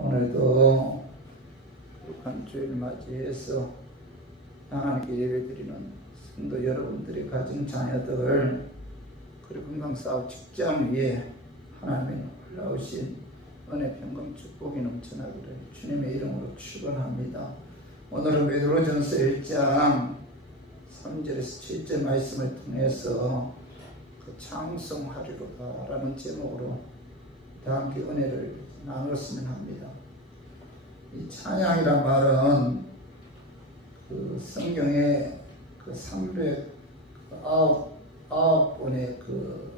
오늘도 거룩한 주일 맞이해서 하나님께 예배드리는 성도 여러분들의 가정 자녀들 그리고 건강사업 직장 위에 하나님의 놀라우신 은혜 평강 축복이 넘쳐나기를 주님의 이름으로 축원합니다. 오늘은 베드로전서 1장 3절에서 7절 말씀을 통해서 그 창성하리로다 라는 제목으로 다 함께 은혜를 나눴으면 합니다. 이 찬양이란 말은 그 성경에 그 309번의 그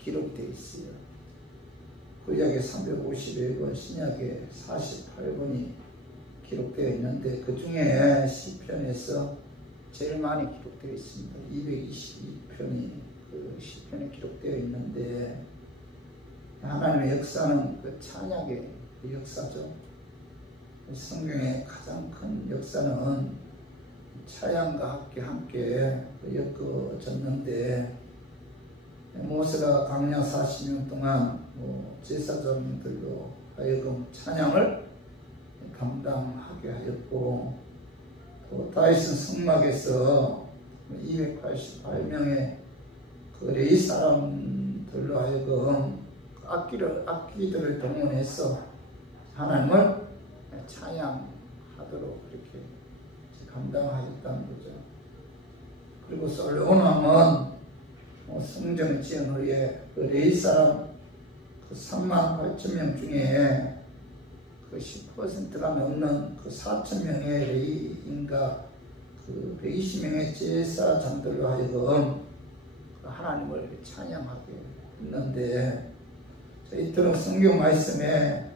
기록되어 있어요. 구약에 351번, 신약에 48번이 기록되어 있는데 그 중에 시편에서 제일 많이 기록되어 있습니다. 222편이 그 시편에 기록되어 있는데 하나님의 역사는 그 찬양의 그 역사죠. 성경의 가장 큰 역사는 찬양과 함께 엮어졌는데 모세가 광야 40년 동안 제사장들로 하여금 찬양을 감당하게 하였고 또 다윗은 성막에서 288명의 그 레위 사람들로 하여금 악기들을 동원해서 하나님을 찬양하도록 이렇게 감당하였다는 거죠. 그리고 솔로몬은 성전을 지은 후에 그 레위 사람 그 38,000명 중에 그 10%가 넘는 그 4,000명의 레위인과 그 120명의 제사장들로 하여금 하나님을 찬양하게 했는데 이토록 성경 말씀에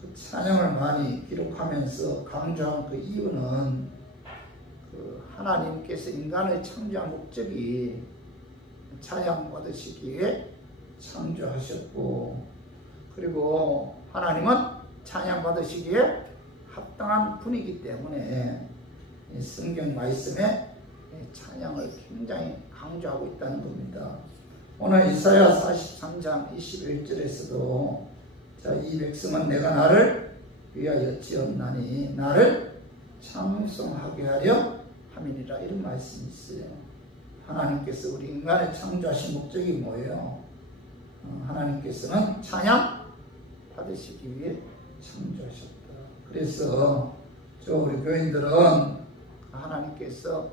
그 찬양을 많이 기록하면서 강조한 그 이유는 그 하나님께서 인간을 창조한 목적이 찬양받으시기에 창조하셨고 그리고 하나님은 찬양받으시기에 합당한 분이기 때문에 성경 말씀에 찬양을 굉장히 강조하고 있다는 겁니다. 오늘 이사야 43장 21절에서도 이 백성은 내가 나를 위하여 지었나니 나를 찬송하게 하려 함이니라 이런 말씀이 있어요. 하나님께서 우리 인간을 창조하신 목적이 뭐예요? 하나님께서는 찬양 받으시기 위해 창조하셨다. 그래서 우리 교인들은 하나님께서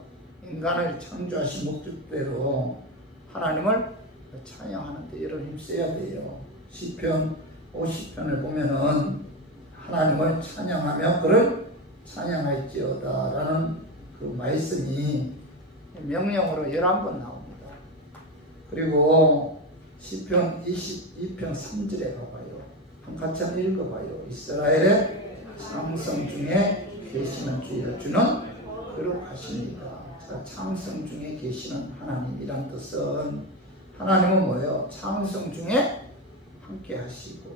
인간을 창조하신 목적대로 하나님을 찬양하는 데 여러 힘써야 돼요. 시편 50편을 보면은 하나님을 찬양하며 그를 찬양할지어다 라는 그 말씀이 명령으로 11번 나옵니다. 그리고 시편 22편 3절에 가봐요. 같이 한번 읽어봐요. 이스라엘의 창성 중에 계시는 주여 주는 거룩하십니다. 창성 중에 계시는 하나님이란 뜻은 하나님은 뭐예요? 창성 중에 함께 하시고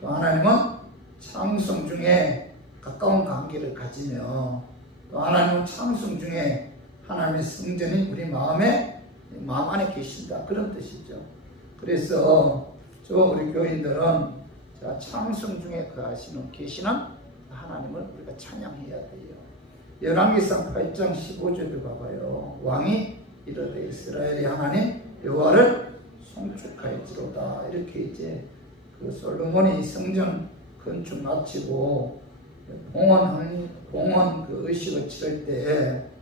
또 하나님은 창성 중에 가까운 관계를 가지며 또 하나님은 창성 중에 하나님의 성전이 우리 마음 안에 계신다 그런 뜻이죠. 그래서 우리 교인들은 창성 중에 계시는 하나님을 우리가 찬양해야 돼요. 열왕기상 8장 15절을 봐봐요. 왕이 이르되 이스라엘의 하나님 여호와를 송축할지로다. 이렇게 이제 그 솔로몬이 성전 건축 마치고 봉헌 그 의식을 치를 때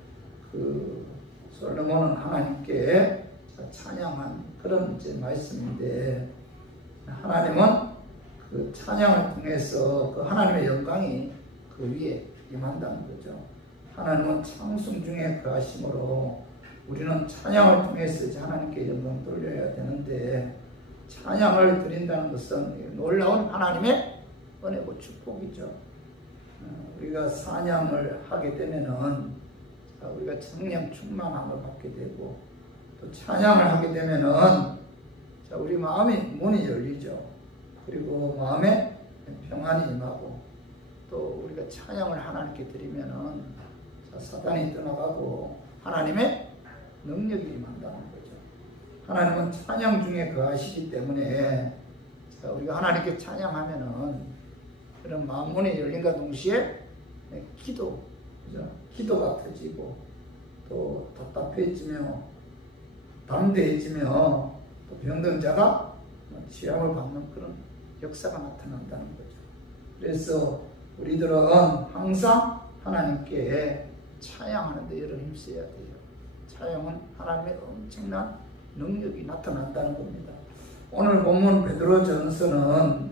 그 솔로몬은 하나님께 찬양한 그런 이제 말씀인데 하나님은 그 찬양을 통해서 그 하나님의 영광이 그 위에 임한다는 거죠. 하나님은 창성 중에 거하심으로 우리는 찬양을 통해서 이제 하나님께 영광 돌려야 되는데 찬양을 드린다는 것은 놀라운 하나님의 은혜고 축복이죠. 우리가 찬양을 하게 되면은 우리가 성령 충만함을 받게 되고 또 찬양을 하게 되면은 우리 마음이 문이 열리죠. 그리고 마음에 평안이 임하고 또 우리가 찬양을 하나님께 드리면은 사단이 떠나가고 하나님의 능력이 임한다는 거죠. 하나님은 찬양 중에 거하시기 때문에 우리가 하나님께 찬양하면은 그런 마음문이 열린과 동시에 기도, 그죠? 기도가 터지고 또 답답해지며 담대해지며 또 병든 자가 치유함을 받는 그런 역사가 나타난다는 거죠. 그래서 우리들은 항상 하나님께 찬양하는 데 여러 힘써야 돼요. 찬양은 하나님의 엄청난 능력이 나타난다는 겁니다. 오늘 본문 베드로전서는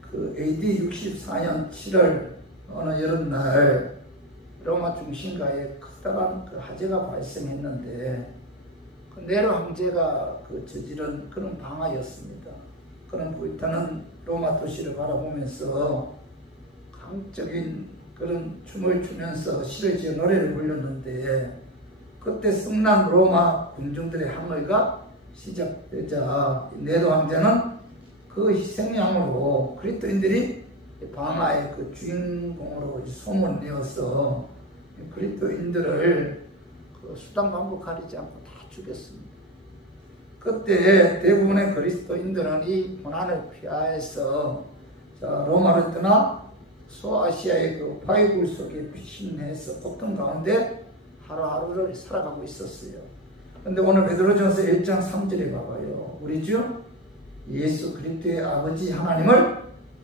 그 AD 64년 7월 어느 여름날 로마 중심가에 커다란 그 화재가 발생했는데 그 네로 황제가 그 저지른 그런 방화였습니다. 그런 불타는 로마 도시를 바라보면서 강적인 그런 춤을 추면서 시를 지어 노래를 불렀는데 그때 성난 로마 군중들의 항의가 시작되자 네로 황제는 그 희생양으로 그리스도인들이 방화의 그 주인공으로 소문을 내어서 그리스도인들을 그 수단방법 가리지 않고 다 죽였습니다. 그때 대부분의 그리스도인들은 이 고난을 피하여서 로마를 떠나 소아시아의 그 바이블 속에 피신해서 고통 가운데 하루하루를 살아가고 있었어요. 근데 오늘 베드로전서 1장 3절에 봐봐요. 우리 주 예수 그리스도의 아버지 하나님을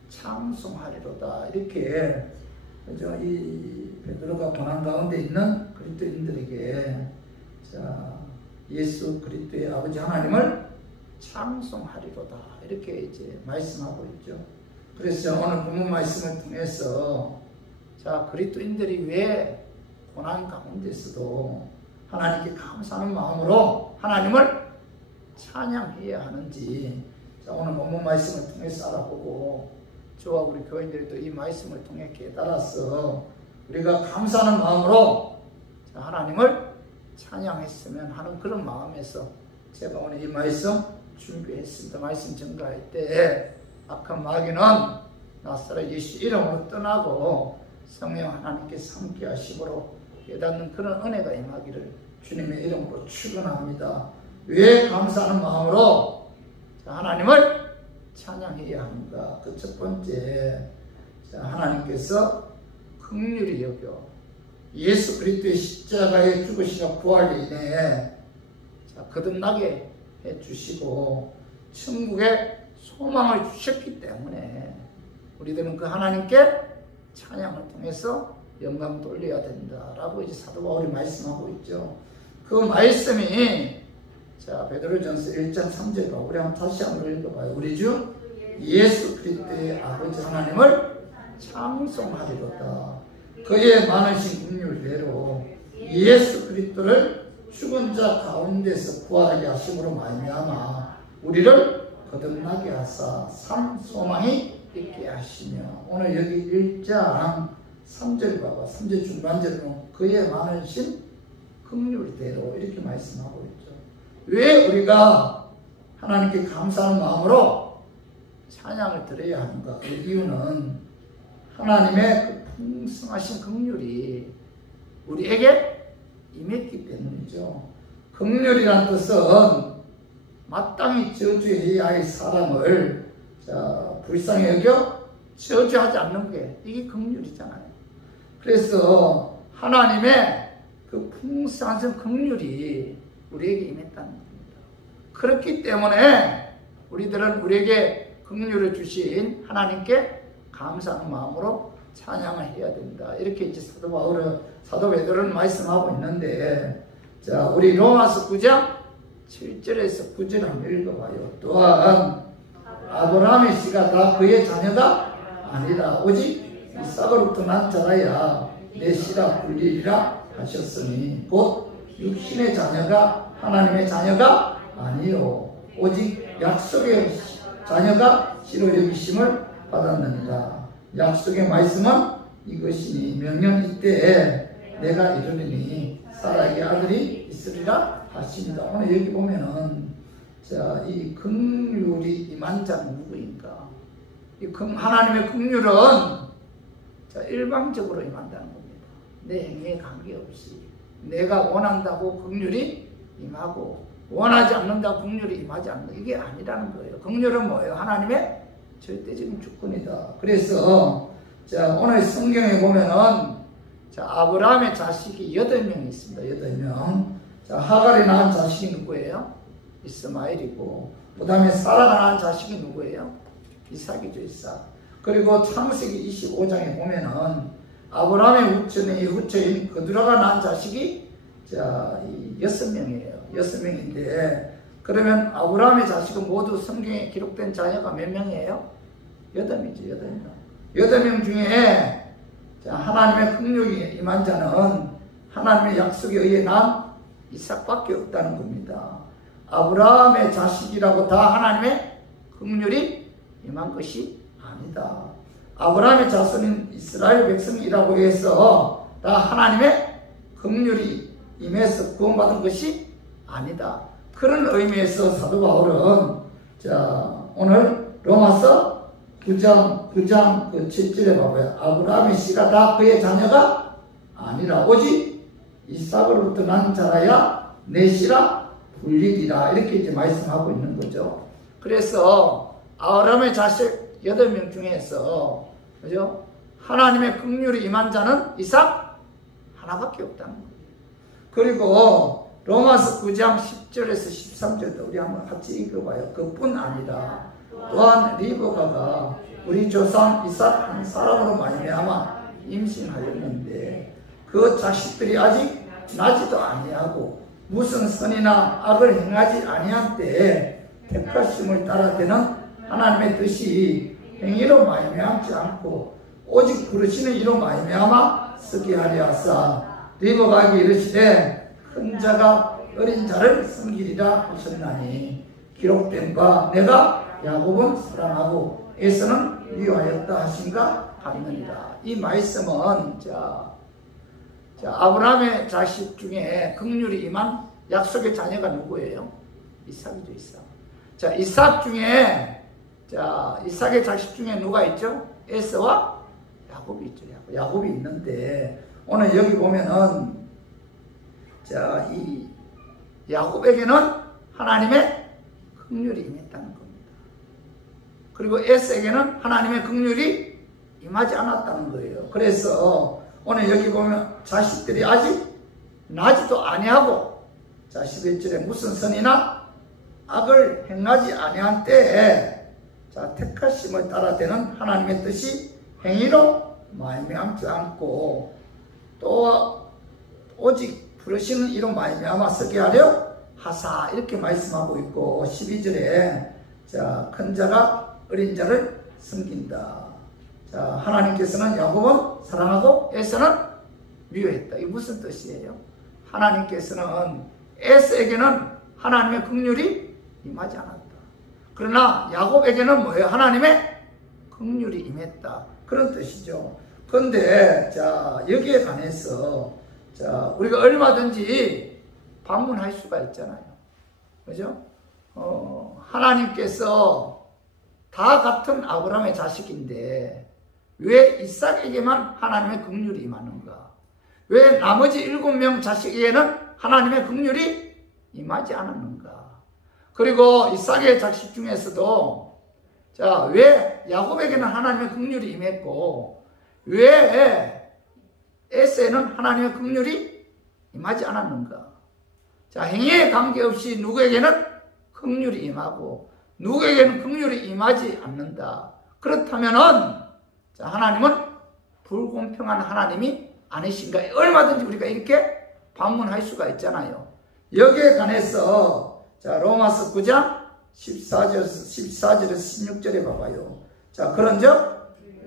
찬송하리로다. 이렇게 그죠? 이 베드로가 고난 가운데 있는 그리스도인들에게 예수 그리스도의 아버지 하나님을 찬송하리로다. 이렇게 이제 말씀하고 있죠. 그래서 오늘 본문 말씀을 통해서 그리스도인들이 왜 고난 가운데서도 하나님께 감사하는 마음으로 하나님을 찬양해야 하는지 오늘 본문 말씀을 통해서 알아보고 저와 우리 교인들도 이 말씀을 통해 깨달아서 우리가 감사하는 마음으로 하나님을 찬양했으면 하는 그런 마음에서 제가 오늘 이 말씀 준비했습니다. 말씀 전가할 때 악한 마귀는 나사렛 예수 이름으로 떠나고 성령 하나님께서 함께 하심으로 깨닫는 그런 은혜가 임하기를 주님의 이름으로 축원합니다. 왜 감사하는 마음으로 하나님을 찬양해야 하는가? 그 첫 번째, 하나님께서 긍휼히 여겨 예수 그리스도의 십자가의 죽으시고 부활로 인해 거듭나게 해주시고 천국에 소망을 주셨기 때문에 우리들은 그 하나님께 찬양을 통해서 영광 돌려야 된다라고 이제 사도 바울이 말씀하고 있죠. 그 말씀이 베드로전서 1장 3절 우리 다시 한번 읽어봐요. 우리 주 예수 그리스도의 아버지 하나님을 찬송하리로다. 그의 많으신 긍휼대로 예수 그리스도를 죽은 자 가운데서 구하게 하심으로 말미암아 우리를 거듭나게 하사 산 소망이 있게 하시며 오늘 여기 1장 3절 봐봐. 3절 중반절은 그의 많으신 긍휼대로 이렇게 말씀하고 있죠. 왜 우리가 하나님께 감사하는 마음으로 찬양을 드려야 하는가? 그 이유는 하나님의 그 풍성하신 긍휼이 우리에게 임했기 때문이죠. 긍휼이란 뜻은 마땅히 저주해야 할 사람을 불쌍히 여겨 저주하지 않는 게 이게 긍휼이잖아요. 그래서 하나님의 그 풍성한 긍휼이 우리에게 임했다는 겁니다. 그렇기 때문에 우리들은 우리에게 긍휼을 주신 하나님께 감사하는 마음으로 찬양을 해야 된다. 이렇게 이제 사도 베드로는 말씀하고 있는데, 우리 로마서 9장 7절에서 9절 한번 읽어봐요. 또한 아브라함의 씨가 다 그의 자녀가 아니라 오직 이삭으로부터 난 자라야 내 씨라 불리리라 하셨으니 곧 육신의 자녀가 하나님의 자녀가 아니요 오직 약속의 자녀가 씨로 여기심을 받았느니라. 약속의 말씀은 이것이니 명령 이때에 내가 이르리니 사라에게 아들이 있으리라 하십니다. 오늘 여기 보면은 이 긍휼이 임한 자는 누구인가? 하나님의 긍휼은 일방적으로 임한다는 겁니다. 내 행위에 관계없이 내가 원한다고 긍휼이 임하고 원하지 않는다고 긍휼이 임하지 않는 이게 아니라는 거예요. 긍휼은 뭐예요? 하나님의 절대적인 주권이다. 그래서 자, 오늘 성경에 보면은 자, 아브라함의 자식이 8명이 있습니다. 8명. 자, 하갈이 낳은 자식이 누구예요? 이스마엘이고, 그 다음에 사라가 낳은 자식이 누구예요? 이삭이죠, 이삭. 그리고 창세기 25장에 보면은 아브라함의 후처인 그두라가 낳은 자식이 자, 6명이에요. 6명인데, 그러면 아브라함의 자식은 모두 성경에 기록된 자녀가 몇 명이에요? 8명이죠, 8명. 8명 중에 자, 하나님의 긍휼이 임한 자는 하나님의 약속에 의해 난 이삭밖에 없다는 겁니다. 아브라함의 자식이라고 다 하나님의 긍휼이 임한 것이 아니다. 아브라함의 자손인 이스라엘 백성이라고 해서 다 하나님의 긍휼이 임해서 구원받은 것이 아니다. 그런 의미에서 사도 바울은 자, 오늘 로마서 9장 7절에 봐봐요. 아브라함의 씨가 다 그의 자녀가 아니라 오직 이삭으로부터 난 자라야 내 씨라 불리리라. 이렇게 이제 말씀하고 있는 거죠. 그래서 아브라함의 자식 8명 중에서 그죠? 하나님의 긍휼이 임한 자는 이삭 하나밖에 없다는 거예요. 그리고 로마서 9장 10절에서 13절도 우리 한번 같이 읽어봐요. 그뿐 아니라 또한 리브가가 우리 조상 이삭 한 사람으로 말미암아 임신하였는데 그 자식들이 아직 나지도 아니하고 무슨 선이나 악을 행하지 아니한 때에 택하심을 따라 되는 하나님의 뜻이 행위로 말미암지 않고 오직 부르시는 이로 말미암아 쓰게 하려 하사 리브가에게 이르시되 큰 자가 어린 자를 섬기리라 하셨나니 기록된 바 내가 야곱은 사랑하고 에서는 미워하였다 하신가 하느니라. 이 말씀은 자, 아브라함의 자식 중에 긍휼이 임한 약속의 자녀가 누구예요? 이삭이죠, 이삭. 자, 이삭 중에 자, 이삭의 자식 중에 누가 있죠? 에서와 야곱이 있죠. 야곱이 있는데 오늘 여기 보면은 자, 이 야곱에게는 하나님의 긍휼이 임했다는 겁니다. 그리고 에서에게는 하나님의 긍휼이 임하지 않았다는 거예요. 그래서 오늘 여기 보면 자식들이 아직 나지도 아니하고 자, 11절에 무슨 선이나 악을 행하지 아니한 때에 자, 택하심을 따라 되는 하나님의 뜻이 행위로 말미암지 않고 또 오직 부르시는 이로 말미암아 쓰게 하려 하사 이렇게 말씀하고 있고 12절에 자, 큰 자가 어린 자를 섬긴다. 자, 하나님께서는 야곱은 사랑하고 에서는 미워했다. 이게 무슨 뜻이에요? 하나님께서는 에서에게는 하나님의 긍휼이 임하지 않았다. 그러나 야곱에게는 뭐예요? 하나님의 긍휼이 임했다. 그런 뜻이죠. 그런데 자, 여기에 관해서 자, 우리가 얼마든지 반문할 수가 있잖아요. 그죠? 하나님께서 다 같은 아브라함의 자식인데 왜 이삭에게만 하나님의 긍휼이 임하는가? 왜 나머지 7명 자식에게는 하나님의 긍휼이 임하지 않았는가? 그리고 이삭의 자식 중에서도 자, 왜 야곱에게는 하나님의 긍휼이 임했고 왜 에서에는 하나님의 긍휼이 임하지 않았는가? 자, 행위에 관계없이 누구에게는 긍휼이 임하고 누구에게는 긍휼이 임하지 않는다. 그렇다면은 자, 하나님은 불공평한 하나님이 아니신가? 얼마든지 우리가 이렇게 반문할 수가 있잖아요. 여기에 관해서 자, 로마서 9장 14절에서 16절에 봐봐요. 자, 그런즉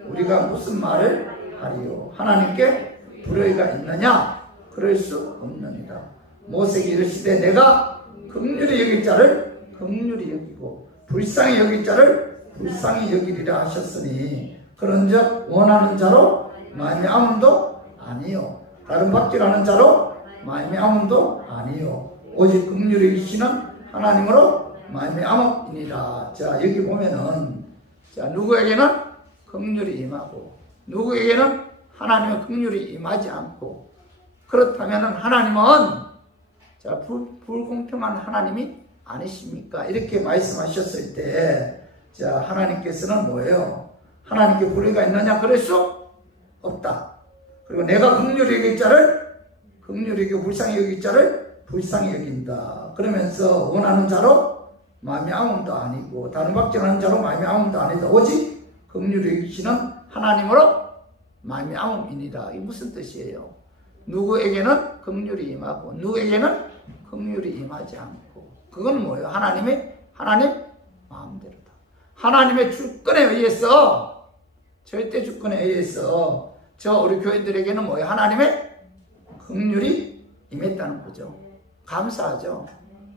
우리가 무슨 말을 하리요? 하나님께 불의가 있느냐? 그럴 수 없느니라. 모세에게 이르시되 내가 긍휼히 여길 자를 긍휼히 여기고 불쌍히 여길 자를 불쌍히 여기리라 하셨으니 그런즉 원하는 자로 말미암음도 아니요 다른 받기라는 자로 말미암음도 아니요 오직 긍휼히 여기시는 하나님으로 말미암음이니라. 자, 여기 보면은 자, 누구에게는 긍휼이 임하고 누구에게는 하나님의 긍휼이 임하지 않고 그렇다면은 하나님은 자, 불공평한 하나님이 아니십니까? 이렇게 말씀하셨을 때 자, 하나님께서는 뭐예요? 하나님께 불의가 있느냐? 그럴 수 없다. 그리고 내가 긍휼히 여길 자를 긍휼히 여기고 불쌍히 여길 자를 불쌍히 여긴다. 그러면서 원하는 자로 말미암음도 아니고 다른 박정하는 자로 말미암음도 아니다. 오직 긍휼히 여기시는 하나님으로 말미암음이니라. 이게 무슨 뜻이에요? 누구에게는 긍휼이 임하고 누구에게는 긍휼이 임하지 않고. 그건 뭐예요? 하나님 마음대로다. 하나님의 주권에 의해서, 절대 주권에 의해서 우리 교인들에게는 뭐예요? 하나님의 긍휼이 임했다는 거죠. 감사하죠.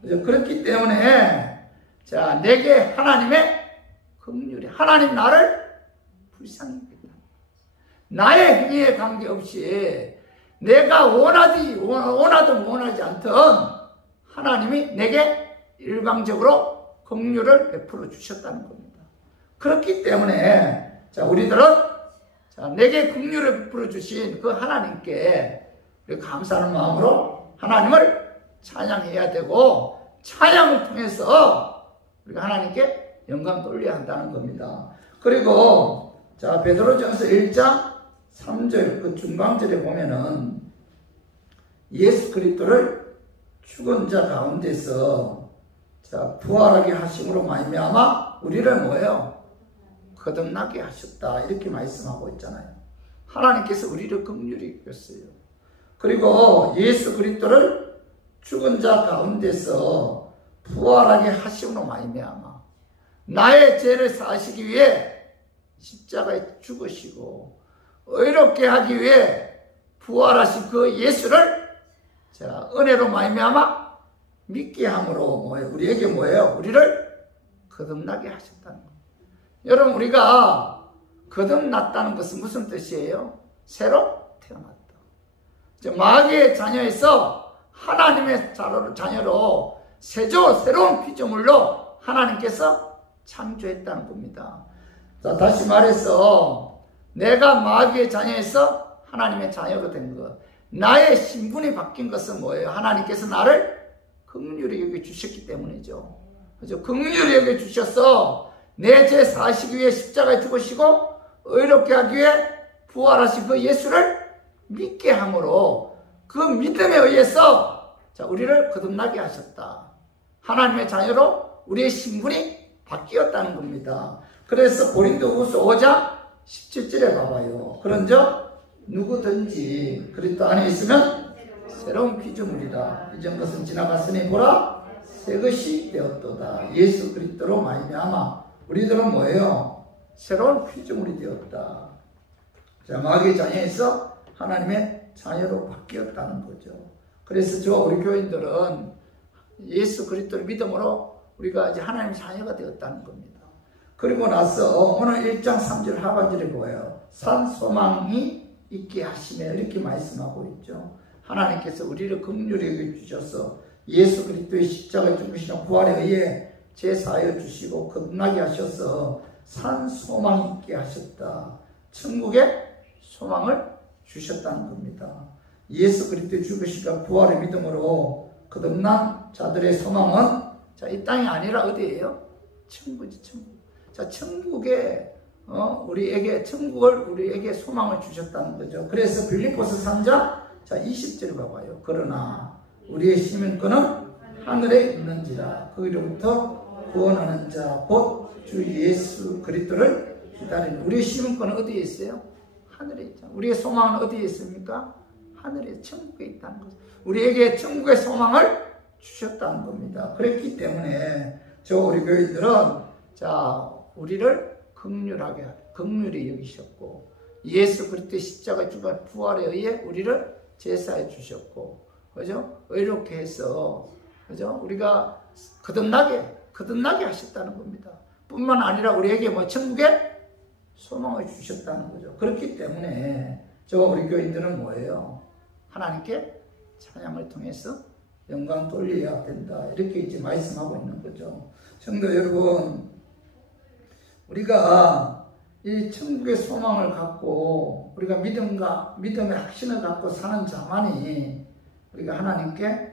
그죠? 그렇기 때문에 자, 내게 하나님의 긍휼이, 하나님 나를 불쌍히 여긴다. 나의 행위에 관계없이 내가 원하든 원하지 않든 하나님이 내게 일방적으로 긍휼을 베풀어 주셨다는 겁니다. 그렇기 때문에 자, 우리들은 자, 내게 긍휼을 베풀어 주신 그 하나님께 감사하는 마음으로 하나님을 찬양해야 되고, 찬양을 통해서 우리가 하나님께 영광 돌려야 한다는 겁니다. 그리고 자, 베드로전서 1장 3절 그 중간절에 보면은 예수 그리스도를 죽은 자 가운데서 자, 부활하게 하심으로 말미암아 우리를 뭐예요? 거듭나게 하셨다. 이렇게 말씀하고 있잖아요. 하나님께서 우리를 긍휼히 여겼어요. 그리고 예수 그리스도를 죽은 자 가운데서 부활하게 하심으로 말미암아 나의 죄를 사하시기 위해 십자가에 죽으시고 의롭게 하기 위해 부활하신 그 예수를 자, 은혜로 말미암아 믿게 함으로 뭐예요? 우리에게 뭐예요? 우리를 거듭나게 하셨다는 거예요. 여러분, 우리가 거듭났다는 것은 무슨 뜻이에요? 새로 태어났다. 마귀의 자녀에서 하나님의 자녀로 새로운 피조물로 하나님께서 창조했다는 겁니다. 자, 다시 말해서 내가 마귀의 자녀에서 하나님의 자녀로 된 것, 나의 신분이 바뀐 것은 뭐예요? 하나님께서 나를 긍휼히 여겨 주셨기 때문이죠. 그죠? 긍휼히 여겨 주셔서 내 죄 사하시기 위해 십자가에 죽으시고 의롭게 하기 위해 부활하신 그 예수를 믿게 함으로 그 믿음에 의해서 자, 우리를 거듭나게 하셨다. 하나님의 자녀로 우리의 신분이 바뀌었다는 겁니다. 그래서 고린도후서 5장 17절에 봐봐요. 그런즉 누구든지 그리스도 안에 있으면 새로운 피조물이다. 이전 것은 지나갔으니 보라 새 것이 되었도다. 예수 그리스도로 말미암아 우리들은 뭐예요? 새로운 피조물이 되었다. 자, 마귀의 자녀에서 하나님의 자녀로 바뀌었다는 거죠. 그래서 우리 교인들은 예수 그리스도를 믿음으로 우리가 이제 하나님의 자녀가 되었다는 겁니다. 그리고 나서 오늘 1장 3절 하반절에 보여요. 산 소망이 있게 하시며 이렇게 말씀하고 있죠. 하나님께서 우리를 긍휼히 여겨주셔서 예수 그리스도의 십자가에 죽으시는 부활에 의해 제사하여 주시고 거듭나게 하셔서 산 소망이 있게 하셨다. 천국의 소망을 주셨다는 겁니다. 예수 그리스도의 죽으시고 부활의 믿음으로 거듭난 자들의 소망은 자, 이 땅이 아니라 어디예요? 천국이지, 천국. 자, 천국에 천국을 우리에게 소망을 주셨다는 거죠. 그래서 빌립보서 3장 자 20절을 봐봐요. 그러나 우리의 시민권은 하늘에 있는지라 거기로부터 구원하는 자 곧 주 예수 그리스도를 기다리는. 우리의 시민권은 어디에 있어요? 하늘에 있죠. 우리의 소망은 어디에 있습니까? 하늘에, 천국에 있다는 거죠. 우리에게 천국의 소망을 주셨다는 겁니다. 그렇기 때문에 우리 교인들은 자, 우리를 긍휼히 여기셨고 예수 그리스도의 십자가 죽은 부활에 의해 우리를 제사해 주셨고, 그죠? 의롭게 해서, 그죠? 우리가 거듭나게 하셨다는 겁니다. 뿐만 아니라 우리에게 천국의 소망을 주셨다는 거죠. 그렇기 때문에 우리 교인들은 뭐예요? 하나님께 찬양을 통해서 영광 돌려야 된다. 이렇게 이제 말씀하고 있는 거죠. 성도 여러분, 우리가 이 천국의 소망을 갖고 우리가 믿음의 확신을 갖고 사는 자만이 우리가 하나님께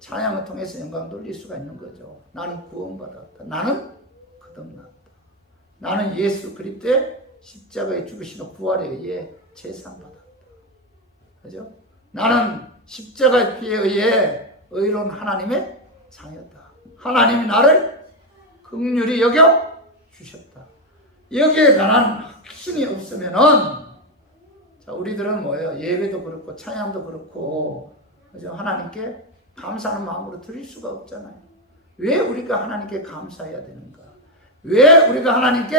찬양을 통해서 영광 돌릴 수가 있는 거죠. 나는 구원받았다. 나는 거듭났다. 나는 예수 그리스도의 십자가에 죽으시는 부활에 의해 제상받았다. 그죠? 나는 십자가의 피에 의해 의로운 하나님의 자녀다. 하나님이 나를 긍휼히 여겨 주셨다. 여기에 관한 확신이 없으면은, 자, 우리들은 뭐예요? 예배도 그렇고 찬양도 그렇고, 그죠? 하나님께 감사하는 마음으로 드릴 수가 없잖아요. 왜 우리가 하나님께 감사해야 되는가? 왜 우리가 하나님께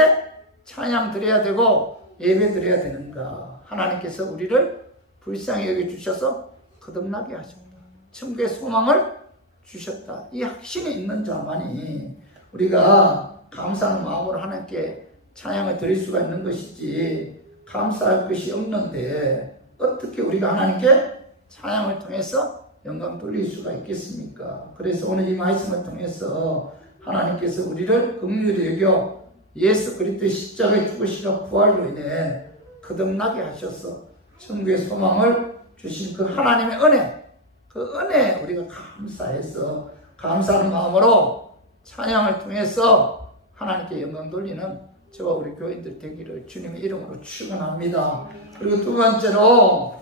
찬양 드려야 되고 예배 드려야 되는가? 하나님께서 우리를 불쌍히 여겨주셔서 거듭나게 하셨다. 천국의 소망을 주셨다. 이 확신이 있는 자만이 우리가 감사하는 마음으로 하나님께 찬양을 드릴 수가 있는 것이지, 감사할 것이 없는데 어떻게 우리가 하나님께 찬양을 통해서 영광 돌릴 수가 있겠습니까? 그래서 오늘 이 말씀을 통해서 하나님께서 우리를 긍휼히 여겨 예수 그리스도의 십자가에 죽으시려 부활로 인해 거듭나게 하셔서 천국의 소망을 주신 그 하나님의 은혜, 그 은혜에 우리가 감사해서 감사하는 마음으로 찬양을 통해서 하나님께 영광 돌리는 저와 우리 교인들 되기를 주님의 이름으로 축원합니다. 그리고 두 번째로,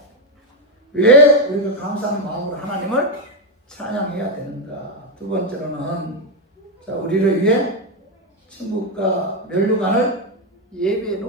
왜 우리가 감사하는 마음으로 하나님을 찬양해야 되는가? 두 번째로는, 자, 우리를 위해 천국과 멸류관을 예비해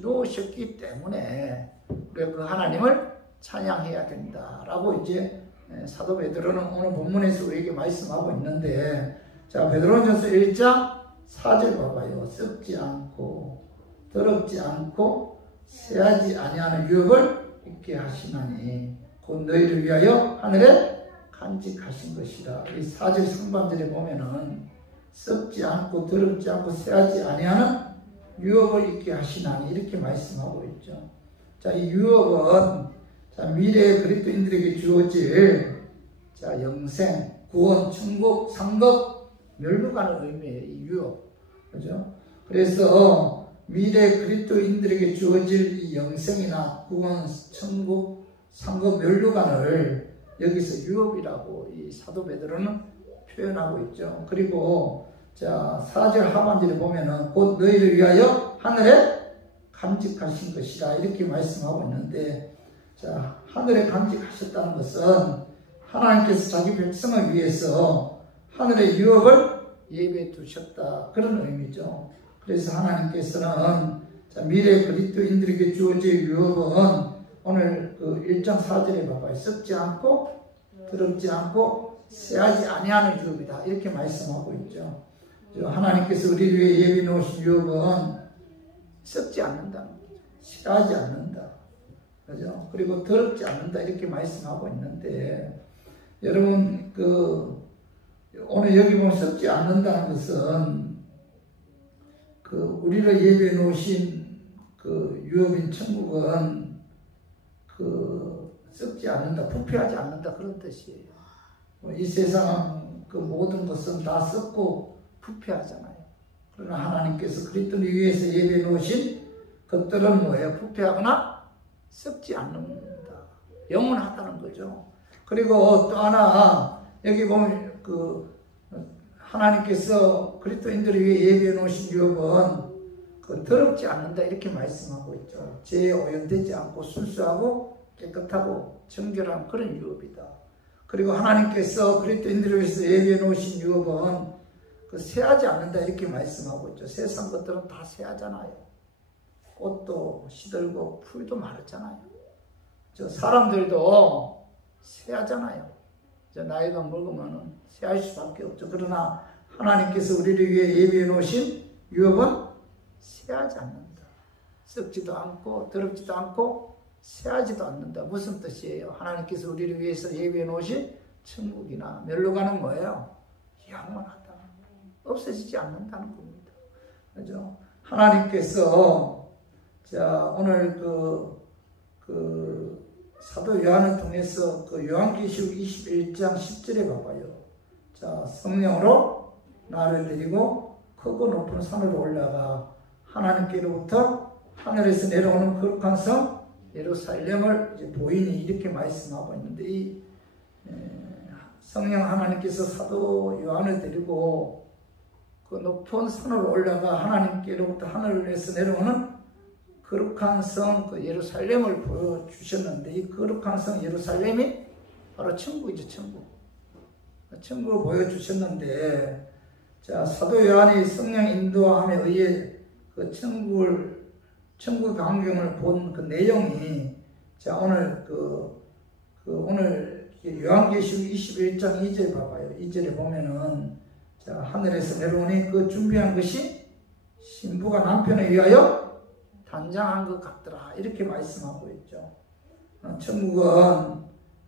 놓으셨기 때문에 우리가 그 하나님을 찬양해야 된다라고 이제 사도 베드로는 오늘 본문에서 우리에게 말씀하고 있는데, 자, 베드로전서 1장 4절 봐봐요. 썩지 않고 더럽지 않고 쇠하지 아니하는 유업을 입게 하시나니 곧 너희를 위하여 하늘에 간직하신 것이라. 이 4절 상반절에 보면은 썩지 않고 더럽지 않고 쇠하지 아니하는 유업을 입게 하시나니 이렇게 말씀하고 있죠. 자, 이 유업은, 자, 미래의 그리스도인들에게 주어질, 자, 영생, 구원, 천국, 상급, 멸류관을 의미해요. 이 유업. 그죠? 그래서 미래 그리스도인들에게 주어질 이 영생이나 구원, 천국, 상급, 멸류관을 여기서 유업이라고 이 사도 베드로는 표현하고 있죠. 그리고 자, 4절 하반절에 보면은 곧 너희를 위하여 하늘에 간직하신 것이라 이렇게 말씀하고 있는데, 자, 하늘에 간직하셨다는 것은 하나님께서 자기 백성을 위해서 하늘의 유업을 예배해 두셨다, 그런 의미죠. 그래서 하나님께서는, 자, 미래 그리스도인들에게 주어질 유업은 오늘 그 1장 4절에 봐봐요. 썩지 않고 더럽지 않고 쇠하지 아니하는 유업이다, 이렇게 말씀하고 있죠. 하나님께서 우리 위해 예비해 놓으신 유업은 썩지 않는다는 거죠. 쇠하지 않는다, 그죠? 그리고 더럽지 않는다, 이렇게 말씀하고 있는데, 여러분, 오늘 여기 보면 썩지 않는다는 것은 우리를 예배해 놓으신 유업인 천국은 썩지 않는다, 부패하지 않는다, 그런 뜻이에요. 이 세상 모든 것은 다 썩고 부패하잖아요. 그러나 하나님께서 그리스도를 위해서 예배해 놓으신 것들은 뭐예요? 부패하거나 썩지 않는다, 영원하다는 거죠. 그리고 또 하나, 여기 보면 하나님께서 그리스도인들을 위해 예배해 놓으신 유업은 더럽지 않는다, 이렇게 말씀하고 있죠. 죄에 오염되지 않고 순수하고 깨끗하고 정결한 그런 유업이다. 그리고 하나님께서 그리스도인들을 위해서 예배해 놓으신 유업은 쇠하지 않는다, 이렇게 말씀하고 있죠. 세상 것들은 다 쇠하잖아요. 꽃도 시들고 풀도 마르잖아요. 사람들도 쇠하잖아요. 나이가 먹으면 쇠할 수밖에 없죠. 그러나 하나님께서 우리를 위해 예비해 놓으신 유업은 쇠하지 않는다. 썩지도 않고 더럽지도 않고 쇠하지도 않는다. 무슨 뜻이에요? 하나님께서 우리를 위해서 예비해 놓으신 천국이나 멸류관은 뭐예요? 영원하다. 없어지지 않는다는 겁니다. 그죠? 하나님께서, 자, 오늘 사도 요한을 통해서 요한계시록 21장 10절에 봐봐요. 자, 성령으로 나를 데리고 크고 높은 산으로 올라가 하나님께로부터 하늘에서 내려오는 거룩한 성 예루살렘을 이제 보이니, 이렇게 말씀하고 있는데, 이 성령 하나님께서 사도 요한을 데리고 그 높은 산으로 올라가 하나님께로부터 하늘에서 내려오는 거룩한 성 그 예루살렘을 보여주셨는데, 이 거룩한 성 예루살렘이 바로 천국이죠. 천국을 보여주셨는데, 자, 사도 요한이 성령 인도함에 의해 그 천국 광경을 본 그 내용이, 자, 오늘 오늘 요한계시록 21장 2절 봐봐요. 2절에 보면은, 자, 하늘에서 내려오니 그 준비한 것이 신부가 남편에 위하여 단장한 것 같더라. 이렇게 말씀하고 있죠. 천국은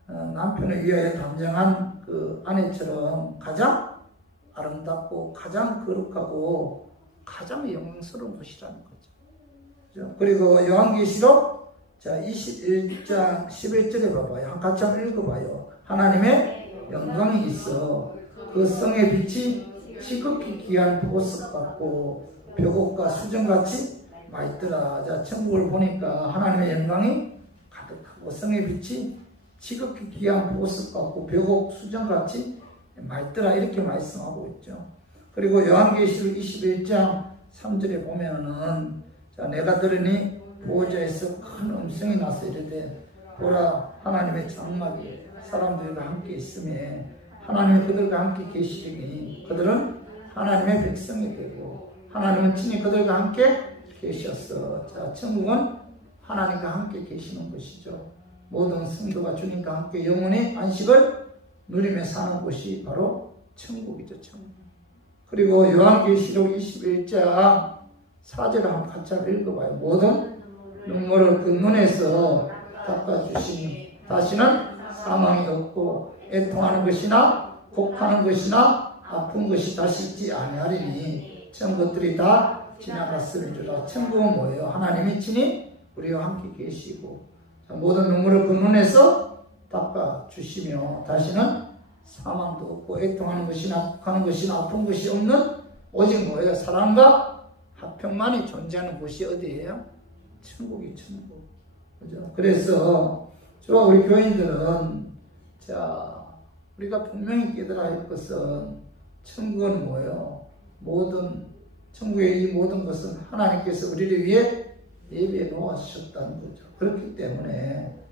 남편에 위하여 단장한 그 아내처럼 가장 아름답고 가장 거룩하고 가장 영광스러운 곳이라는 거죠. 그리고 요한계시록 자 21장 11절에 봐봐요. 같이 한번 읽어봐요. 하나님의 영광이 있어 그 성의 빛이 지극히 귀한 보석 같고 벽옥과 수정같이 맑더라. 자, 천국을 보니까 하나님의 영광이 가득하고 성의 빛이 지극히 귀한 보석 같고 벽옥 수정같이 맑더라. 이렇게 말씀하고 있죠. 그리고 요한계시록 21장 3절에 보면은, 자, 내가 들으니 보호자에서 큰 음성이 나서 이르되 보라 하나님의 장막이 사람들과 함께 있으며 하나님이 그들과 함께 계시리니 그들은 하나님의 백성이 되고 하나님은 친히 그들과 함께 계셨어. 자, 천국은 하나님과 함께 계시는 곳이죠. 모든 성도가 주님과 함께 영원히 안식을 누리며 사는 곳이 바로 천국이죠. 천국. 그리고 요한계시록 21장 4절을 한번 같이 읽어봐요. 모든 눈물을 그 눈에서 닦아주시니 다시는 사망이 없고 애통하는 것이나 곡하는 것이나 아픈 것이 다시 있지 아니하리니 전 것들이 다 지나갔으리라. 천국은 뭐예요? 하나님이 친히 우리와 함께 계시고 모든 눈물을 그 눈에서 닦아주시며 다시는 사망도 없고 애통하는 것이나 곡하는 것이나 아픈 것이 없는 오직 뭐예요? 사랑과 화평만이 존재하는 곳이 어디예요? 천국이 천국. 그죠? 그래서 저와 우리 교인들은 자, 우리가 분명히 깨달아야 할 것은 천국은 뭐예요? 천국의 이 모든 것은 하나님께서 우리를 위해 예비해 놓으셨다는 거죠. 그렇기 때문에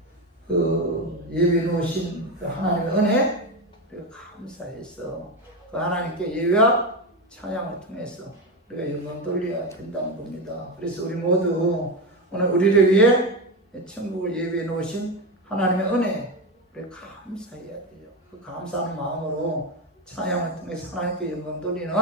그 예비해 놓으신 그 하나님의 은혜 우리가 감사해서 그 하나님께 예배와 찬양을 통해서 우리가 영광 돌려야 된다는 겁니다. 그래서 우리 모두 오늘 우리를 위해 천국을 예비해 놓으신 하나님의 은혜 우리가 감사해야 돼요. 그 감사하는 마음으로 찬양을 통해서 하나님께 영광 돌리는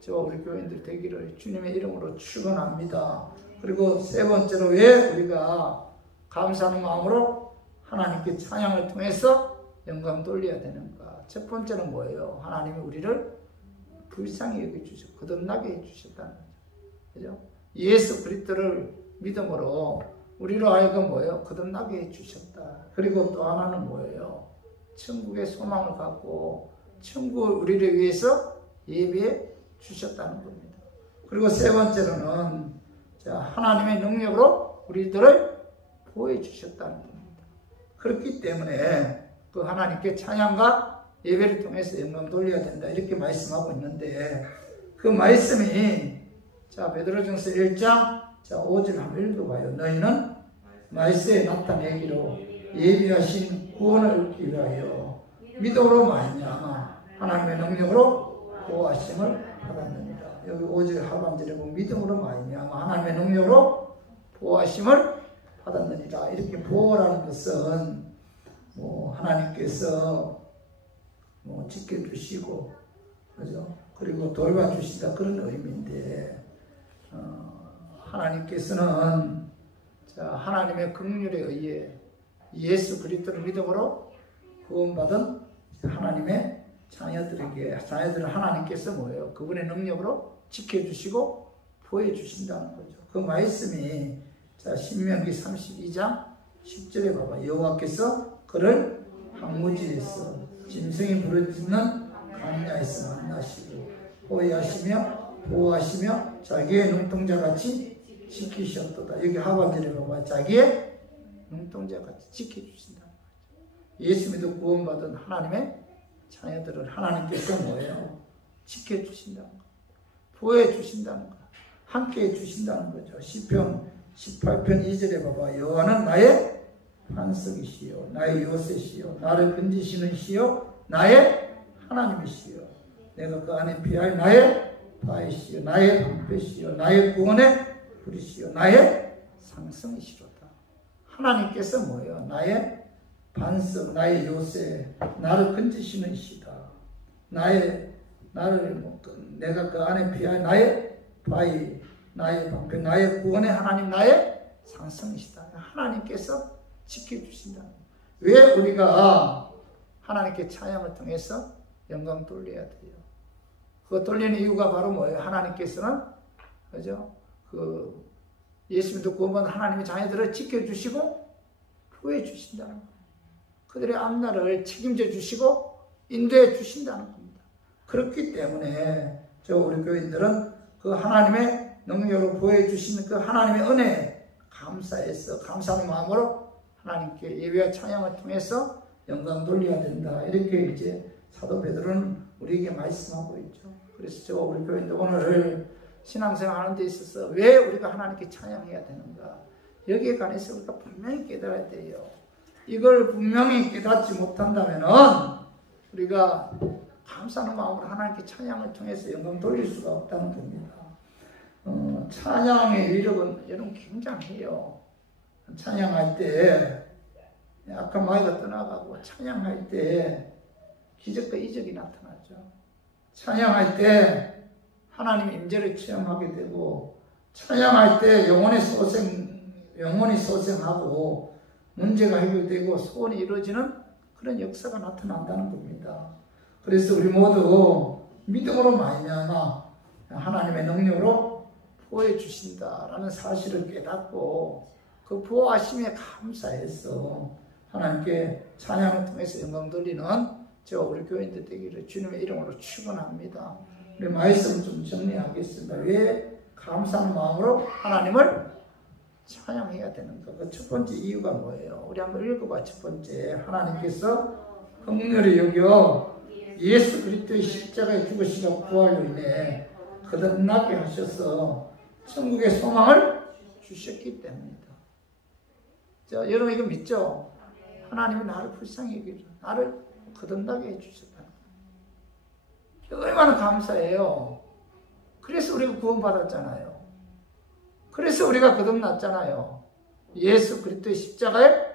저와 우리 교인들 되기를 주님의 이름으로 축원합니다. 그리고 세 번째로 왜 우리가 감사하는 마음으로 하나님께 찬양을 통해서 영광 돌려야 되는가? 첫 번째는 뭐예요? 하나님이 우리를 불쌍히 여겨주셨고 거듭나게 해주셨다는 거죠. 그죠? 예수 그리스도를 믿음으로 우리로 하여금 뭐예요? 거듭나게 해주셨다. 그리고 또 하나는 뭐예요? 천국의 소망을 갖고 천국을 우리를 위해서 예비해 주셨다는 겁니다. 그리고 세 번째로는 자, 하나님의 능력으로 우리들을 보호해 주셨다는 겁니다. 그렇기 때문에 그 하나님께 찬양과 예배를 통해서 영광 돌려야 된다. 이렇게 말씀하고 있는데 그 말씀이 자, 베드로전서 1장 자, 5절 한번 읽어봐요. 너희는 말세에 나타내기로 예비하신 구원을 얻기 위하여 믿음으로 말미암아 하나님의 능력으로 보호하심을 받았느니라. 여기 5절 하반절에 보면 믿음으로 말미암아 하나님의 능력으로 보호하심을 받았느니라. 이렇게 보호라는 것은 하나님께서 지켜주시고 그죠? 그리고 돌봐주시다 그런 의미인데 하나님께서는 자, 하나님의 긍휼에 의해 예수 그리스도를 믿음으로 구원받은 하나님의 자녀들을 하나님께서 뭐예요? 그분의 능력으로 지켜주시고 보호해주신다는 거죠. 그 말씀이 자, 신명기 32장 10절에 봐봐. 여호와께서 그를 황무지에서 짐승이 부르짖는 광야에서 만나시고 보호하시며 자기의 눈동자같이 지키셨도다. 여기 하반절에 봐봐. 자기의 눈동자같이 지켜주신다는 거죠. 예수 믿어 구원받은 하나님의 자녀들을 하나님께서 뭐예요? 지켜주신다는 거예요. 보호해 주신다는 거, 함께 해 주신다는 거죠. 시편 18편 2절에 봐봐. 여호와는 나의 반석이시요 나의 요새시요 나를 건지시는 시요 나의 하나님이시요 내가 그 안에 피할 나의 바위시요 나의 방패시요 나의 구원의 불이시요 나의 상승이시로다. 하나님께서 뭐예요? 나의 반석, 나의 요새, 나를 건지시는 이시다. 내가 그 안에 피할 나의 바위, 나의 방패, 나의 구원의 하나님, 나의 상승이시다. 하나님께서 지켜주신다. 왜 우리가 하나님께 찬양을 통해서 영광 돌려야 돼요? 그거 돌리는 이유가 바로 뭐예요? 하나님께서는, 그죠? 예수 믿고 구원받은 하나님의 자녀들을 지켜주시고 구해 주신다는 거예요. 그들의 앞날을 책임져 주시고 인도해 주신다는 겁니다. 그렇기 때문에 우리 교인들은 그 하나님의 능력으로 보여 주시는 그 하나님의 은혜에 감사해서 감사하는 마음으로 하나님께 예배와 찬양을 통해서 영광 돌려야 된다. 이렇게 이제 사도 베드로는 우리에게 말씀하고 있죠. 그래서 우리 교인들 오늘 신앙생활 하는 데 있어서 왜 우리가 하나님께 찬양해야 되는가? 여기에 관해서 우리가 분명히 깨달아야 돼요. 이걸 분명히 깨닫지 못한다면 우리가 감사하는 마음으로 하나님께 찬양을 통해서 영광 돌릴 수가 없다는 겁니다. 찬양의 위력은 여러분 굉장해요. 찬양할 때 약간 마이가 떠나가고 찬양할 때 기적과 이적이 나타나죠. 찬양할 때 하나님의 임재를 체험하게 되고 찬양할 때 영혼이 소생하고 문제가 해결되고 소원이 이루어지는 그런 역사가 나타난다는 겁니다. 그래서 우리 모두 믿음으로 말미암아 하나님의 능력으로 보호해 주신다라는 사실을 깨닫고 그 보호하심에 감사해서 하나님께 찬양을 통해서 영광 돌리는 우리 교인들 되기를 주님의 이름으로 축원합니다. 우리 말씀을 좀 정리하겠습니다. 왜 감사하는 마음으로 하나님을 찬양해야 되는가? 그 첫 번째 이유가 뭐예요? 우리 한번 읽어봐. 첫 번째, 하나님께서 긍휼히 여겨 예수 그리스도의 십자가에 죽으시고 부활로 인해 거듭나게 하셔서 천국의 소망을 주셨기 때문이다. 자, 여러분 이거 믿죠? 하나님은 나를 불쌍히 여기죠. 나를 거듭나게 해주셨다. 얼마나 감사해요. 그래서 우리가 구원받았잖아요. 그래서 우리가 거듭났잖아요. 예수 그리스도의 십자가에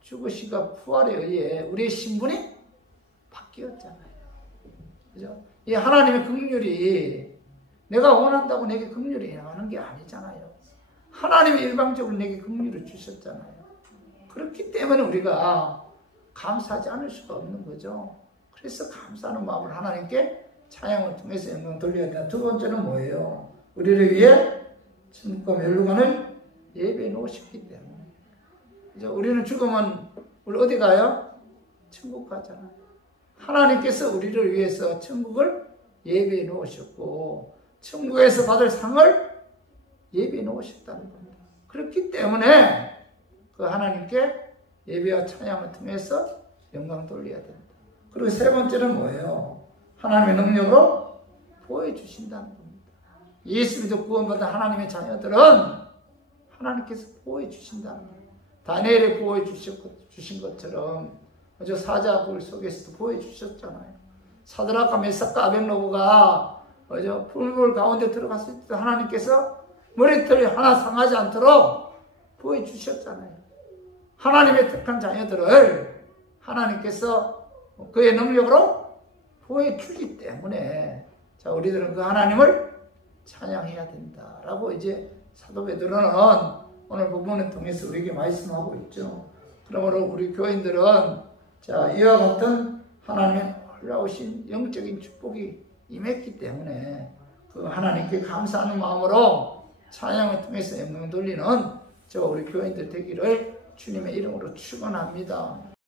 죽으시고 부활에 의해 우리의 신분이 바뀌었잖아요. 그죠? 이 하나님의 긍휼이 내가 원한다고 내게 긍휼이 하는 게 아니잖아요. 하나님이 일방적으로 내게 긍휼을 주셨잖아요. 그렇기 때문에 우리가 감사하지 않을 수가 없는 거죠. 그래서 감사하는 마음을 하나님께 찬양을 통해서 영광 돌려야 된다. 두 번째는 뭐예요? 우리를 위해 천국과 멸류관을 예배해 놓으셨기 때문에. 그죠? 우리는 죽으면 우리 어디 가요? 천국 가잖아요. 하나님께서 우리를 위해서 천국을 예배해 놓으셨고 천국에서 받을 상을 예배해 놓으셨다는 겁니다. 그렇기 때문에 그 하나님께 예배와 찬양을 통해서 영광 돌려야 된다. 그리고 세 번째는 뭐예요? 하나님의 능력으로 보호해주신다는 겁니다. 예수 믿어 구원받은 하나님의 자녀들은 하나님께서 보호해주신다는 거예요. 다니엘을 보호해주신 것처럼 사자굴 속에서도 보호해주셨잖아요. 사드락과 메삭과 아벳노고가 불 가운데 들어갔을 때 하나님께서 머리털이 하나 상하지 않도록 보호해주셨잖아요. 하나님의 택한 자녀들을 하나님께서 그의 능력으로 보호해 주기 때문에 우리들은 그 하나님을 찬양해야 된다라고 이제 사도 베드로는 오늘 본문을 통해서 우리에게 말씀하고 있죠. 그러므로 우리 교인들은 이와 같은 하나님의 놀라우신 영적인 축복이 임했기 때문에 그 하나님께 감사하는 마음으로 찬양을 통해서 영광 돌리는 우리 교인들 되기를 주님의 이름으로 축원합니다.